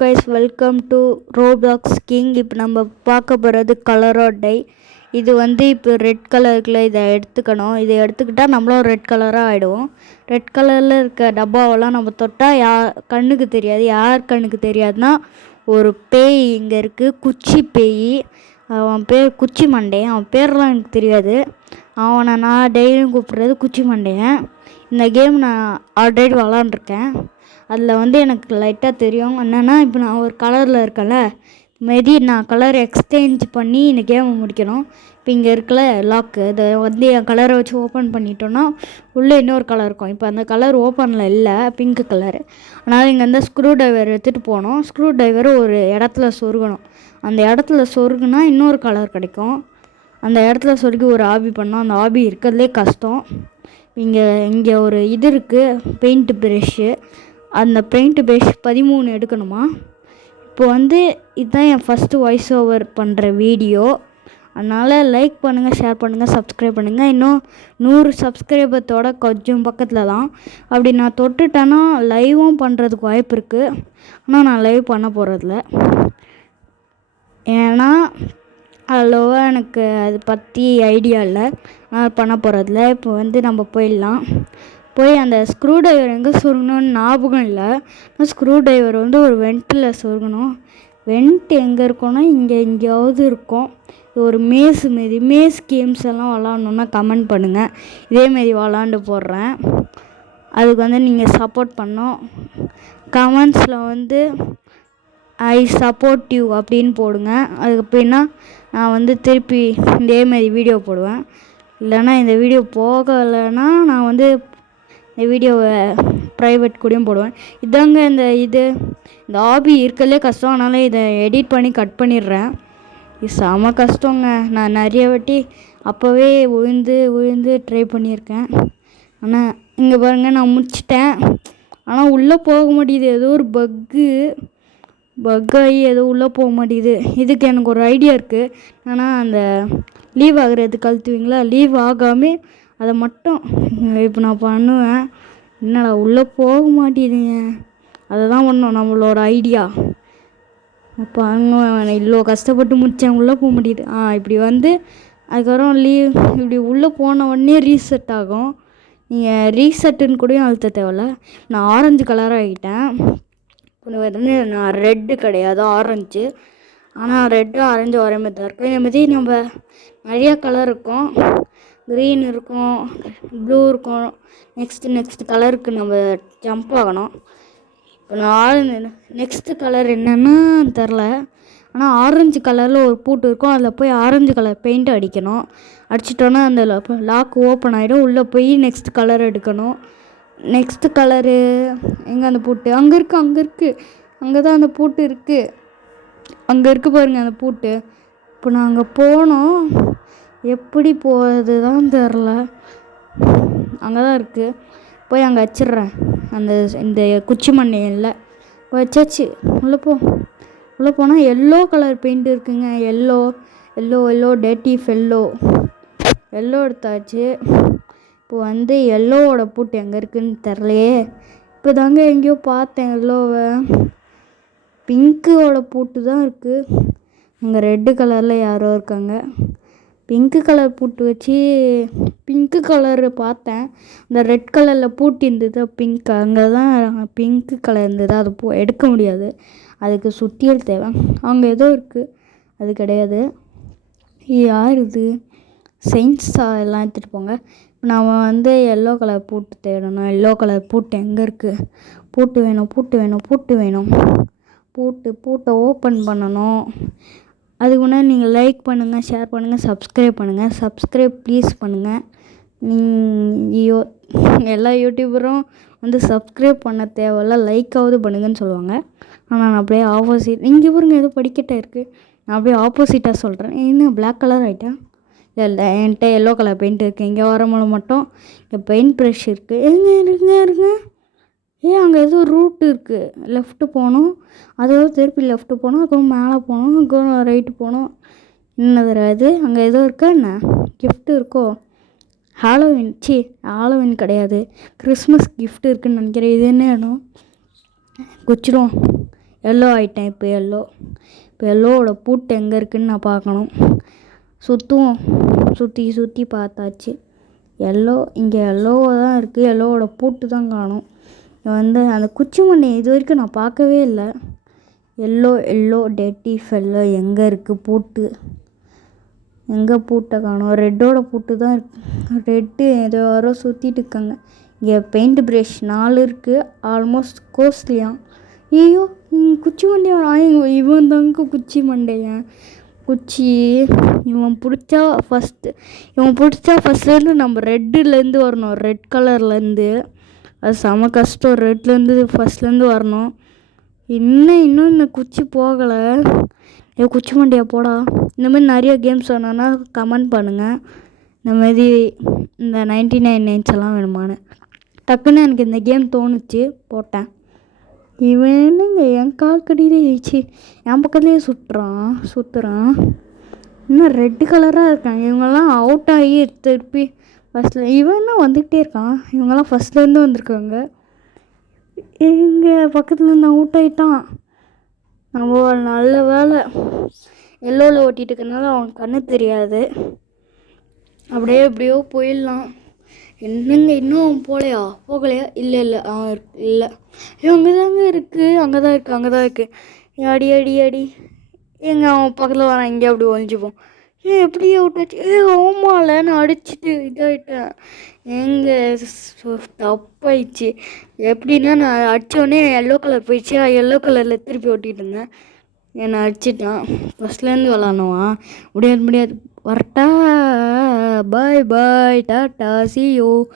Guys, welcome to Roblox king. இப்போ நம்ம பார்க்க போகிறது கலரோ டை. இது இப்போ ரெட் கலருக்குள்ள இதை எடுத்துக்கணும். இதை எடுத்துக்கிட்டால் நம்மளும் ரெட் கலராக ஆகிடுவோம். ரெட் கலரில் இருக்க டப்பாவெல்லாம் நம்ம தொட்டால் யார் கண்ணுக்கு தெரியாது. யார் கண்ணுக்கு தெரியாதுன்னா, ஒரு பேய் இங்கே இருக்குது, குச்சி பேய். அவன் பேர் குச்சி மண்டையன். அவன் பேர்லாம் எனக்கு தெரியாது. அவனை நான் டெய்லியும் கூப்பிட்றது குச்சி மண்டையன். இந்த கேம் நான் ஆல்ரெடி விளாண்டுருக்கேன். அதில் எனக்கு லைட்டாக தெரியும். என்னென்னா, இப்போ நான் ஒரு கலரில் இருக்கல, மேபி நான் கலர் எக்ஸ்சேஞ்ச் பண்ணி இந்த கேமை முடிக்கணும். இப்போ இங்கே இருக்கல லாக்கு, இதை என் கலரை வச்சு ஓப்பன் பண்ணிட்டோன்னா உள்ளே இன்னொரு கலர் இருக்கும். இப்போ அந்த கலர் ஓப்பனில் இல்லை, பிங்க் கலரு. அதனால் இங்கே ஸ்க்ரூ ட்ரைவர் எடுத்துகிட்டு போகணும். ஸ்க்ரூ ட்ரைவர் ஒரு இடத்துல சொருகணும். அந்த இடத்துல சொருகுனா இன்னொரு கலர் கிடைக்கும். அந்த இடத்துல சொருகி ஒரு ஆபி பண்ணோம். அந்த ஆபி இருக்கிறதுலே கஷ்டம். இங்கே ஒரு இது இருக்குது, பெயிண்ட் ப்ரெஷ்ஷு. அந்த பெயிண்ட் ப்ரஷ் 13 எடுக்கணுமா. இப்போ இதுதான் என் ஃபஸ்ட்டு வாய்ஸ் ஓவர் பண்ணுற வீடியோ. அதனால் லைக் பண்ணுங்கள், ஷேர் பண்ணுங்கள், சப்ஸ்கிரைப் பண்ணுங்கள். இன்னும் 100 சப்ஸ்கிரைபத்தோட கொஞ்சம் பக்கத்தில் தான். அப்படி நான் தொட்டுட்டேன்னா லைவும் பண்ணுறதுக்கு வாய்ப்பு இருக்குது. ஆனால் நான் லைவ் பண்ண போகிறதில்ல. ஏன்னா அவ்வளோவா எனக்கு அதை பற்றி ஐடியா இல்லை. நான் பண்ண போகிறதில்ல. இப்போ நம்ம போயிடலாம். போய் அந்த ஸ்க்ரூ ட்ரைவர் எங்கே சொருகணும்னு ஞாபகம் இல்லை. ஸ்க்ரூ ட்ரைவர் ஒரு வெண்ட்டில் சொருகணும். வெண்ட் எங்கே இருக்கோன்னா இங்கே எங்கேயாவது இருக்கும். இது ஒரு மேஸ் கேம்ஸ் எல்லாம் விளாட்ணுன்னா கமெண்ட் பண்ணுங்கள். இதேமாரி விளாண்டு போடுறேன். அதுக்கு நீங்கள் சப்போர்ட் பண்ணோம். கமெண்ட்ஸில் ஐ சப்போர்ட் யூ அப்படின்னு போடுங்க. அதுக்கு அப்படின்னா நான் திருப்பி இதேமாரி வீடியோ போடுவேன். இல்லைன்னா இந்த வீடியோ போகலைன்னா நான் இந்த வீடியோவை ப்ரைவேட் கூடயும் போடுவேன். இதாங்க இந்த ஆபி இருக்கிறதுலே கஷ்டம். அதனால் இதை எடிட் பண்ணி கட் பண்ணிடுறேன். இது செம கஷ்டங்க. நான் நிறைய வாட்டி அப்போவே விழுந்து ட்ரை பண்ணியிருக்கேன். ஆனால் இங்கே பாருங்கள், நான் முடிச்சிட்டேன். ஆனால் உள்ளே போக மாட்டேங்குது. ஏதோ ஒரு பக்காகி ஏதோ உள்ளே போக மாட்டேங்குது. இதுக்கு எனக்கு ஒரு ஐடியா இருக்குது. ஆனால் அந்த லீவ் ஆகிறதுக்கு அழுத்துவீங்களா, லீவ் ஆகாமல் அதை மட்டும் இப்போ நான் பண்ணுவேன். என்னடா உள்ளே போக மாட்டேதுங்க. அதை தான் பண்ணோம் நம்மளோட ஐடியா. அப்போ இவ்வளோ கஷ்டப்பட்டு முடித்தேன், உள்ளே போக முடியுது. இப்படி அதுக்கப்புறம் இப்படி உள்ளே போன உடனே ரீசெட் ஆகும். நீங்கள் ரீசெட்டுன்னு கூட அழுத்த தேவையில்ல. நான் ஆரஞ்சு கலராக ஆகிட்டேன். நான் ரெட்டு கிடையாது, ஆரஞ்சு. ஆனால் ரெட்டு ஆரஞ்சு ஒரே மாதிரி தான் இருக்கும். இதே மாதிரி நம்ம நிறையா கலர் இருக்கும். க்ரீன் இருக்கும், ப்ளூ இருக்கும். நெக்ஸ்ட்டு கலருக்கு நம்ம ஜம்ப் ஆகணும். இப்போ நான் நெக்ஸ்ட்டு கலர் என்னென்னா தெரில. ஆனால் ஆரஞ்சு கலரில் ஒரு பூட்டு இருக்கும். அதில் போய் ஆரஞ்சு கலர் பெயிண்ட் அடிக்கணும். அடிச்சிட்டோன்னா அந்த லாக் ஓப்பன் ஆகிடும். உள்ளே போய் நெக்ஸ்ட் கலர் எடுக்கணும். நெக்ஸ்ட்டு கலரு எங்கே அந்த பூட்டு? அங்கே இருக்குது. அங்கே தான் அந்த பூட்டு இருக்குது. அங்கே இருக்குது பாருங்கள் அந்த பூட்டு. இப்போ நான் அங்கே போனோம். எப்படி போகிறது தான் தெரில. அங்கே தான் இருக்குது. போய் அங்கே வச்சிட்றேன். இந்த குச்சி மண்டையில் வச்சாச்சு. உள்ளே போனால் எல்லோ கலர் பெயிண்ட் இருக்குங்க. எல்லோ டேட்டிஃப் எல்லோ எடுத்தாச்சு. இப்போ எல்லோவோட பூட்டு எங்கே இருக்குதுன்னு தெரிலையே. இப்போ தாங்க எங்கேயோ பார்த்தேன் எல்லோவை. பிங்க்கோட பூட்டு தான் இருக்குது. அங்கே ரெட்டு கலரில் யாரோ இருக்காங்க. பிங்க்கு கலர் பூட்டு வச்சு பிங்க்கு கலரு பார்த்தேன். இந்த ரெட் கலரில் பூட்டு இருந்தது பிங்க். அங்கே தான் பிங்க்கு கலர் இருந்தது. அது எடுக்க முடியாது. அதுக்கு சுத்தியல் தேவை. அங்கே ஏதோ இருக்குது, அது கிடையாது. யார் இது? சயின்ஸா எல்லாம் எடுத்துகிட்டு போங்க. இப்போ நாம் எல்லோ கலர் பூட்டு தேடணும். எல்லோ கலர் பூட்டு எங்கே இருக்குது? பூட்டு வேணும். பூட்டை ஓப்பன் பண்ணணும். அதுக்கு முன்னாடி நீங்கள் லைக் பண்ணுங்கள், ஷேர் பண்ணுங்கள், சப்ஸ்கிரைப் பண்ணுங்கள். சப்ஸ்கிரைப் ப்ளீஸ் பண்ணுங்கள். எல்லா யூடியூபரும் சப்ஸ்கிரைப் பண்ண தேவையில்ல, லைக்காவது பண்ணுங்கன்னு சொல்லுவாங்க. ஆனால் நான் அப்படியே ஆப்போசிட். இங்கே பாருங்க ஏதோ படிக்கட்டாக இருக்குது. நான் அப்படியே ஆப்போசிட்டாக சொல்கிறேன். என்ன பிளாக் கலர் ஆகிட்டேன்? இல்லை, என்கிட்ட எல்லோ கலர் பெயிண்ட் இருக்குது. இங்கே வரம்போது மட்டும் இங்கே பெயிண்ட் ப்ரஷ் இருக்குது. இருங்க. அங்கே ஏதோ ரூட் இருக்குது. லெஃப்ட்டு போகணும். அதோடு திருப்பி லெஃப்ட்டு போகணும். அதுக்கப்புறம் மேலே போகணும். அதுக்கப்புறம் ரைட்டு போகணும். என்ன தெரியாது. அங்கே ஏதோ இருக்கா என்ன? கிஃப்ட் இருக்கோ? ஹாலோவின் கிடையாது, கிறிஸ்மஸ் கிஃப்ட் இருக்குதுன்னு நினைக்கிறேன். இது என்ன இடம்? குச்சிடும். எல்லோ ஆகிட்டேன். இப்போ எல்லோவோட பூட்டு எங்கே இருக்குதுன்னு நான் பார்க்கணும். சுற்றி பார்த்தாச்சு. இங்கே எல்லோவாக தான் இருக்குது. எல்லோவோட பூட்டு தான் காணும். அந்த குச்சி மண்டை இது வரைக்கும் நான் பார்க்கவே இல்லை. எல்லோ டெட்டி ஃபெல்லோ எங்கே இருக்குது பூட்டு? எங்கே பூட்டை காணும்? ரெட்டோட பூட்டு தான் இருக்குது. ரெட்டு ஏதோ யாரோ சுற்றிட்டு இருக்காங்க. இங்கே பெயிண்ட் ப்ரஷ் 4 இருக்குது. ஆல்மோஸ்ட் கோஸ்ட்லியாக. ஐயோ குச்சி மண்டையன் இவன் தாங்க குச்சி மண்டையன். இவன் பிடிச்சா ஃபஸ்ட்லேருந்து நம்ம ரெட்டுலேருந்து வரணும். ரெட் கலர்லேருந்து அது செம கஷ்டம். ரெட்லேருந்து ஃபஸ்ட்லேருந்து வரணும். இன்னும் இந்த குச்சி போகலை. குச்சி மண்டையா போடா. இந்த மாதிரி நிறைய கேம்ஸ் வேணும்னா கமெண்ட் பண்ணுங்கள். இந்த மாதிரி இந்த 99 நைன்ஸ் எல்லாம் வேணுமான்னு டக்குன்னு எனக்கு இந்த கேம் தோணுச்சு, போட்டேன். இவன் என்னங்க என் கால் கடியிலே ஆயிடுச்சு. என் பக்கத்துலேயே சுற்றுறான். இன்னும் ரெட்டு கலராக இருக்காங்க. இவங்கெல்லாம் அவுட் ஆகி திருப்பி ஃபஸ்ட்டில் இவன் என்ன வந்துக்கிட்டே இருக்கான். இவங்கெல்லாம் ஃபஸ்ட்லேருந்து வந்திருக்காங்க. எங்கள் பக்கத்துலேருந்து அவுட் ஆகிட்டான். நம்ம நல்ல வேலை எல்லோவில் ஓட்டிகிட்டு இருக்கனால அவன் கண்ணு தெரியாது. அப்படியே எப்படியோ போயிடலாம். என்னங்க இன்னும் போகலையா? இல்லை இல்லை அங்கே தாங்க இருக்குது. அங்கே தான் இருக்குது. அடி எங்க அவன் பக்கத்தில் வரான். இங்கே அப்படி ஒழிஞ்சுப்போம். எப்படி அவுட்டாச்சு? ஆமாம்ல நான் அடிச்சுட்டு இதாகிட்டேன். தப்பாயிடுச்சு. எப்படின்னா நான் அடித்தோடனே எல்லோ கலர் போயிடுச்சு. எல்லோ கலரில் திருப்பி ஓட்டிகிட்டு இருந்தேன். என்னை அடிச்சிட்டான். ஃபஸ்ட்லேருந்து விளாட்ணுவா? முடியாது. வரட்டா. பாய் டாட்டா, see you.